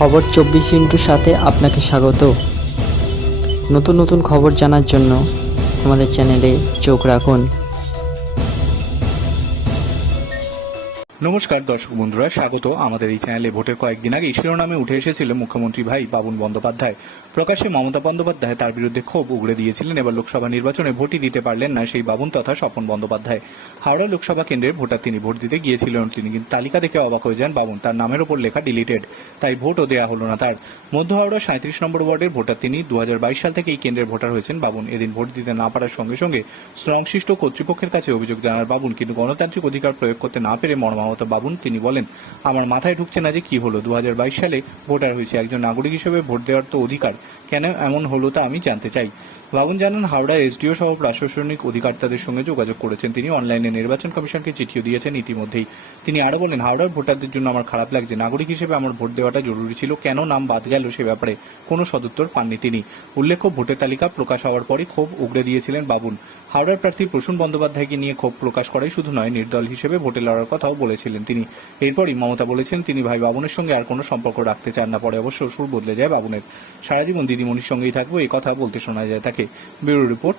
খবর 24 ইন্টুর সাথে আপনাকে স্বাগত। নতুন নতুন খবর জানার জন্য আমাদের চ্যানেলে চোখ রাখুন। নমস্কার দর্শক বন্ধুরা, স্বাগত আমাদের এই চ্যানেলে। ভোটের কয়েকদিন আগে শিরোনামে উঠে এসেছিল মুখ্যমন্ত্রী ভাই বাবুন বন্দ্যোপাধ্যায়। প্রকাশ্যে মমতা বন্দ্যোপাধ্যায় তার বিরুদ্ধে ক্ষোভ উগড়ে দিয়েছিলেন। এবার লোকসভা নির্বাচনে ভোটই দিতে পারলেন না সেই বাবুন তথা স্বপন বন্দ্যোপাধ্যায়। হাওড়া লোকসভা কেন্দ্রের ভোটার তিনি, ভোট দিতে গিয়েছিলেন তিনি, কিন্তু তালিকা দেখে অবাক হয়ে যান বাবুন। তার নামের ওপর লেখা ডিলিটেড, তাই ভোটও দেওয়া হলো না তার। মধ্য হাওড়া 37 নম্বর ওয়ার্ডের ভোটার তিনি। 2022 সাল থেকে এই কেন্দ্রের ভোটার হয়েছেন বাবুন। এদিন ভোট দিতে না পারার সঙ্গে সঙ্গে সংশ্লিষ্ট কর্তৃপক্ষের কাছে অভিযোগ জানার বাবুন, কিন্তু গণতান্ত্রিক অধিকার প্রয়োগ করতে না পেরে মর্মাহত বাবুন। তিনি বলেন, আমার মাথায় ঢুকছে না যে কি হলো। 2022 সালে ভোটার হয়েছে, একজন নাগরিক হিসেবে ভোট দেওয়ার তো অধিকার, কেন এমন হলো তা আমি জানতে চাই। বাবুন জানান, হাওড়া এসডিও সহ প্রশাসনিক অধিকর্তাদের সঙ্গে যোগাযোগ করেছেন তিনি। অনলাইনে নির্বাচন কমিশনকে চিঠিও দিয়েছেন ইতিমধ্যেই। তিনি আরো বলেন, হাওড়ার ভোটারদের জন্য আমার খারাপ লাগছে। নাগরিক হিসেবে আমার ভোট দেওয়াটা জরুরি ছিল, কেন নাম বাদ গেল সে ব্যাপারে কোনো সদুত্তর পাননি তিনি। উল্লেখ্য, ভোটের তালিকা প্রকাশ হওয়ার পরই ক্ষোভ উগড়ে দিয়েছিলেন বাবুন। হাওড়ার প্রার্থী প্রসূন বন্দ্যোপাধ্যায়কে নিয়ে ক্ষোভ প্রকাশ করাই শুধু নয়, নির্দল হিসেবে ভোটে লড়ার কথাও বলেছিলেন তিনি। এরপরই মমতা বলেছেন তিনি ভাই বাবুনের সঙ্গে আর কোনো সম্পর্ক রাখতে চান না। পরে অবশ্য সুর বদলে যায় বাবুনের। সারা জীবন দিদিমণির সঙ্গেই থাকবো এই কথা বলতে শোনা যায় তাকে। Bureau report,